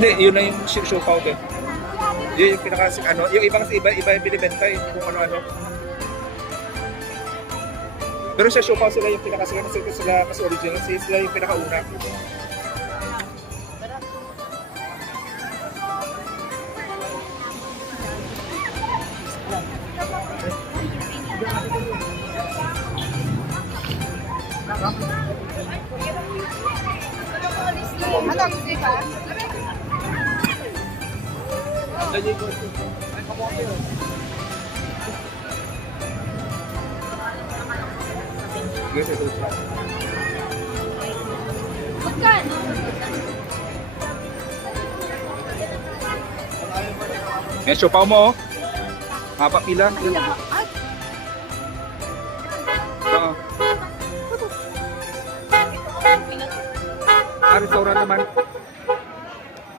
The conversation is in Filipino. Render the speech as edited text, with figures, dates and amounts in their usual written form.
Hindi, yun na yung show powder. Yun yung pinaka, ano, yung iba kasi iba yung binibenta eh, kung ano-ano. Pero sa show powder sila yung pinakasikat sila kasi original, sila yung pinakauna. Magkano? Yan, siopaw mo oh. Hapa pila. Ay, Oo. Restaurant naman.